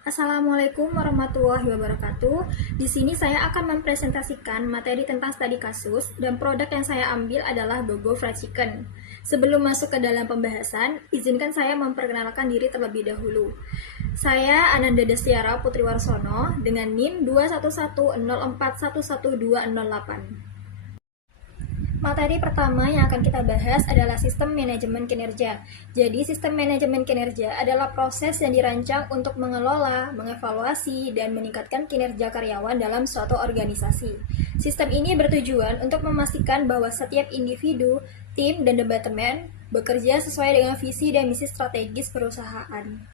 Assalamualaikum warahmatullahi wabarakatuh. Di sini saya akan mempresentasikan materi tentang studi kasus dan produk yang saya ambil adalah Gogo Fried Chicken. Sebelum masuk ke dalam pembahasan, izinkan saya memperkenalkan diri terlebih dahulu. Saya Ananda Destiara Putri Warsono dengan NIM 21104111208. Materi pertama yang akan kita bahas adalah sistem manajemen kinerja. Jadi, sistem manajemen kinerja adalah proses yang dirancang untuk mengelola, mengevaluasi, dan meningkatkan kinerja karyawan dalam suatu organisasi. Sistem ini bertujuan untuk memastikan bahwa setiap individu, tim, dan departemen bekerja sesuai dengan visi dan misi strategis perusahaan.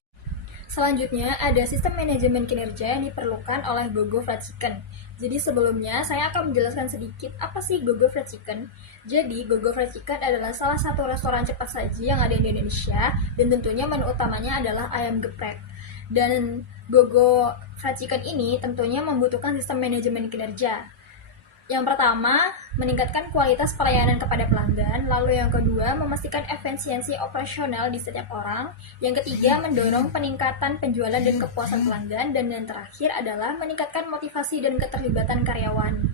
Selanjutnya, ada sistem manajemen kinerja yang diperlukan oleh Gogo Fried Chicken. Jadi sebelumnya, saya akan menjelaskan sedikit apa sih Gogo Fried Chicken. Jadi, Gogo Fried Chicken adalah salah satu restoran cepat saji yang ada di Indonesia, dan tentunya menu utamanya adalah ayam geprek. Dan Gogo Fried Chicken ini tentunya membutuhkan sistem manajemen kinerja. Yang pertama, meningkatkan kualitas pelayanan kepada pelanggan. Lalu yang kedua, memastikan efisiensi operasional di setiap orang. Yang ketiga, mendorong peningkatan penjualan dan kepuasan pelanggan. Dan yang terakhir adalah meningkatkan motivasi dan keterlibatan karyawan.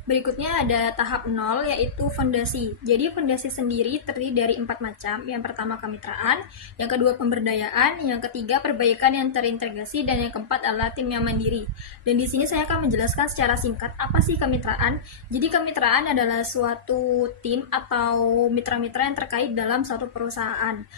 Berikutnya ada tahap 0, yaitu fondasi. Jadi fondasi sendiri terdiri dari 4 macam. Yang pertama kemitraan, yang kedua pemberdayaan, yang ketiga perbaikan yang terintegrasi, dan yang keempat adalah tim yang mandiri. Dan di sini saya akan menjelaskan secara singkat apa sih kemitraan. Jadi kemitraan adalah suatu tim atau mitra-mitra yang terkait dalam suatu perusahaan.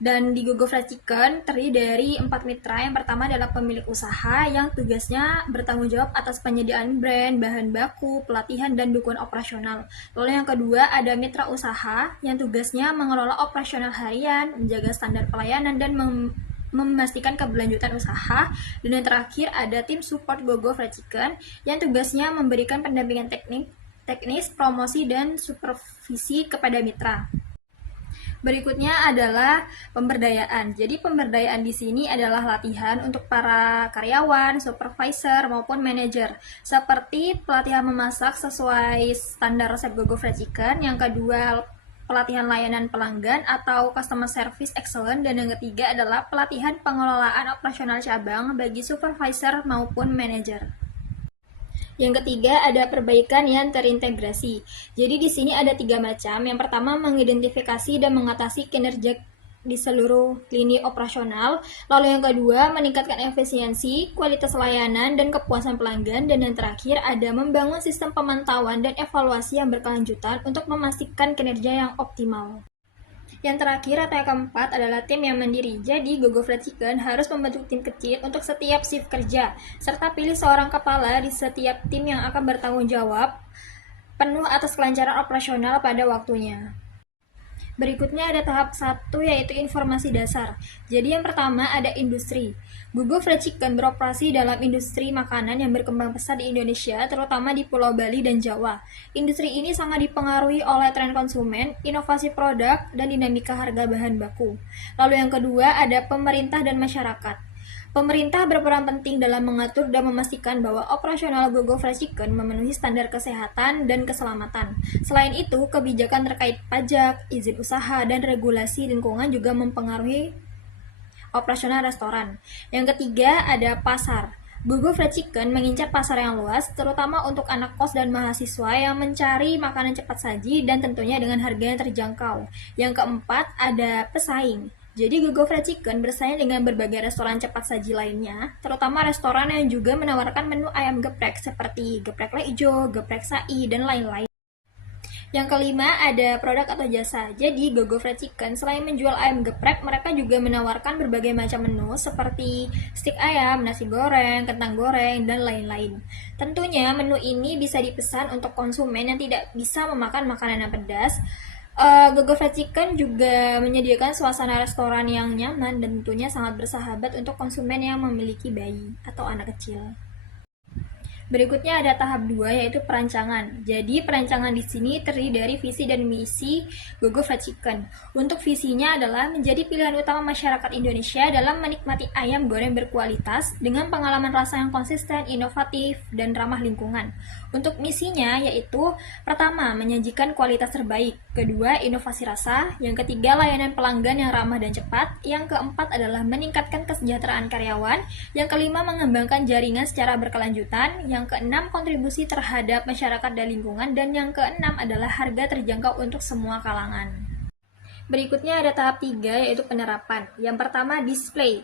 Dan di Gogo Fried Chicken terdiri dari 4 mitra. Yang pertama adalah pemilik usaha yang tugasnya bertanggung jawab atas penyediaan brand, bahan baku, pelatihan, dan dukungan operasional. Lalu yang kedua ada mitra usaha yang tugasnya mengelola operasional harian, menjaga standar pelayanan, dan memastikan keberlanjutan usaha. Dan yang terakhir ada tim support Gogo Fried Chicken yang tugasnya memberikan pendampingan teknis, promosi, dan supervisi kepada mitra. Berikutnya adalah pemberdayaan. Jadi pemberdayaan di sini adalah latihan untuk para karyawan, supervisor maupun manajer. Seperti pelatihan memasak sesuai standar resep Gogo Fried Chicken. Yang kedua, pelatihan layanan pelanggan atau customer service excellent. Dan yang ketiga adalah pelatihan pengelolaan operasional cabang bagi supervisor maupun manajer. Yang ketiga ada perbaikan yang terintegrasi. Jadi di sini ada 3 macam. Yang pertama mengidentifikasi dan mengatasi kinerja di seluruh lini operasional. Lalu yang kedua meningkatkan efisiensi, kualitas layanan, dan kepuasan pelanggan. Dan yang terakhir ada membangun sistem pemantauan dan evaluasi yang berkelanjutan untuk memastikan kinerja yang optimal. Yang terakhir atau yang keempat adalah tim yang mandiri. Jadi, Gogo Fried Chicken harus membentuk tim kecil untuk setiap shift kerja, serta pilih seorang kepala di setiap tim yang akan bertanggung jawab penuh atas kelancaran operasional pada waktunya. Berikutnya ada tahap 1, yaitu informasi dasar. Jadi yang pertama ada industri. Gogo Fried Chicken beroperasi dalam industri makanan yang berkembang pesat di Indonesia, terutama di Pulau Bali dan Jawa. Industri ini sangat dipengaruhi oleh tren konsumen, inovasi produk, dan dinamika harga bahan baku. Lalu yang kedua ada pemerintah dan masyarakat. Pemerintah berperan penting dalam mengatur dan memastikan bahwa operasional Gogo Fried Chicken memenuhi standar kesehatan dan keselamatan. Selain itu, kebijakan terkait pajak, izin usaha, dan regulasi lingkungan juga mempengaruhi operasional restoran. Yang ketiga ada pasar. Gogo Fried Chicken mengincar pasar yang luas, terutama untuk anak kos dan mahasiswa yang mencari makanan cepat saji dan tentunya dengan harga yang terjangkau. Yang keempat ada pesaing. Jadi Gogo Fried Chicken bersaing dengan berbagai restoran cepat saji lainnya, terutama restoran yang juga menawarkan menu ayam geprek seperti geprek leijo, geprek sai, dan lain-lain. Yang kelima ada produk atau jasa. Jadi Gogo Fried Chicken selain menjual ayam geprek, mereka juga menawarkan berbagai macam menu seperti stik ayam, nasi goreng, kentang goreng, dan lain-lain. Tentunya menu ini bisa dipesan untuk konsumen yang tidak bisa memakan makanan yang pedas. Gogo Fried Chicken juga menyediakan suasana restoran yang nyaman dan tentunya sangat bersahabat untuk konsumen yang memiliki bayi atau anak kecil. Berikutnya ada tahap 2 yaitu perancangan. Jadi perancangan di sini terdiri dari visi dan misi Gogo Fried Chicken. Untuk visinya adalah menjadi pilihan utama masyarakat Indonesia dalam menikmati ayam goreng berkualitas dengan pengalaman rasa yang konsisten, inovatif, dan ramah lingkungan. Untuk misinya yaitu pertama, menyajikan kualitas terbaik. Kedua, inovasi rasa. Yang ketiga, layanan pelanggan yang ramah dan cepat. Yang keempat adalah meningkatkan kesejahteraan karyawan. Yang kelima, mengembangkan jaringan secara berkelanjutan. Yang keenam, kontribusi terhadap masyarakat dan lingkungan. Dan yang keenam adalah harga terjangkau untuk semua kalangan. Berikutnya ada tahap 3 yaitu penerapan. Yang pertama, display,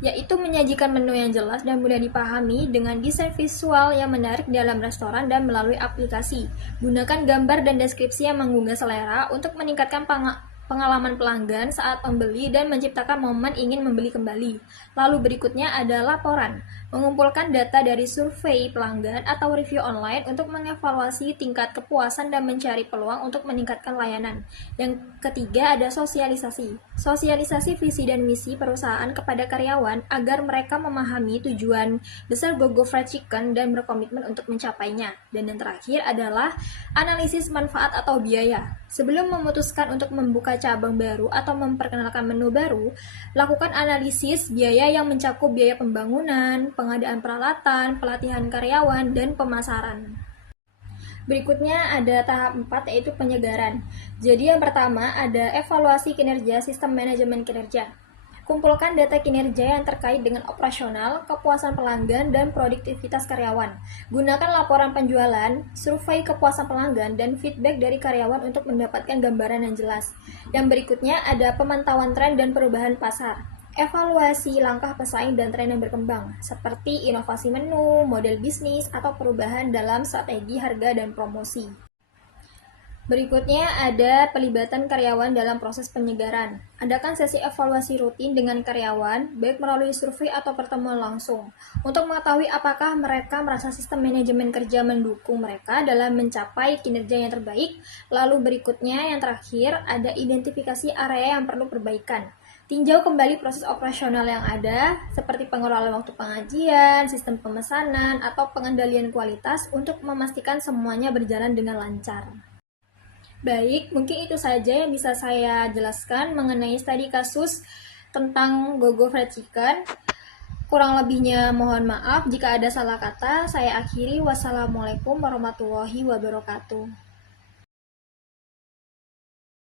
yaitu menyajikan menu yang jelas dan mudah dipahami dengan desain visual yang menarik dalam restoran dan melalui aplikasi. Gunakan gambar dan deskripsi yang menggugah selera untuk meningkatkan pengalaman pelanggan saat membeli dan menciptakan momen ingin membeli kembali. Lalu berikutnya ada laporan, mengumpulkan data dari survei pelanggan atau review online untuk mengevaluasi tingkat kepuasan dan mencari peluang untuk meningkatkan layanan. Yang ketiga ada sosialisasi. Sosialisasi visi dan misi perusahaan kepada karyawan agar mereka memahami tujuan besar Gogo Fried Chicken dan berkomitmen untuk mencapainya. Dan yang terakhir adalah analisis manfaat atau biaya. Sebelum memutuskan untuk membuka cabang baru atau memperkenalkan menu baru, lakukan analisis biaya yang mencakup biaya pembangunan, pengadaan peralatan, pelatihan karyawan, dan pemasaran. Berikutnya ada tahap 4 yaitu penyegaran. Jadi yang pertama ada evaluasi kinerja sistem manajemen kinerja. Kumpulkan data kinerja yang terkait dengan operasional, kepuasan pelanggan, dan produktivitas karyawan. Gunakan laporan penjualan, survei kepuasan pelanggan, dan feedback dari karyawan untuk mendapatkan gambaran yang jelas. Yang berikutnya ada pemantauan tren dan perubahan pasar. Evaluasi langkah pesaing dan tren yang berkembang, seperti inovasi menu, model bisnis, atau perubahan dalam strategi harga dan promosi. Berikutnya ada pelibatan karyawan dalam proses penyegaran. Adakan sesi evaluasi rutin dengan karyawan, baik melalui survei atau pertemuan langsung, untuk mengetahui apakah mereka merasa sistem manajemen kerja mendukung mereka dalam mencapai kinerja yang terbaik. Lalu berikutnya yang terakhir ada identifikasi area yang perlu perbaikan. Tinjau kembali proses operasional yang ada, seperti pengelolaan waktu pengajian, sistem pemesanan, atau pengendalian kualitas untuk memastikan semuanya berjalan dengan lancar. Baik, mungkin itu saja yang bisa saya jelaskan mengenai studi kasus tentang Gogo Fried Chicken. Kurang lebihnya mohon maaf jika ada salah kata. Saya akhiri. Wassalamualaikum warahmatullahi wabarakatuh.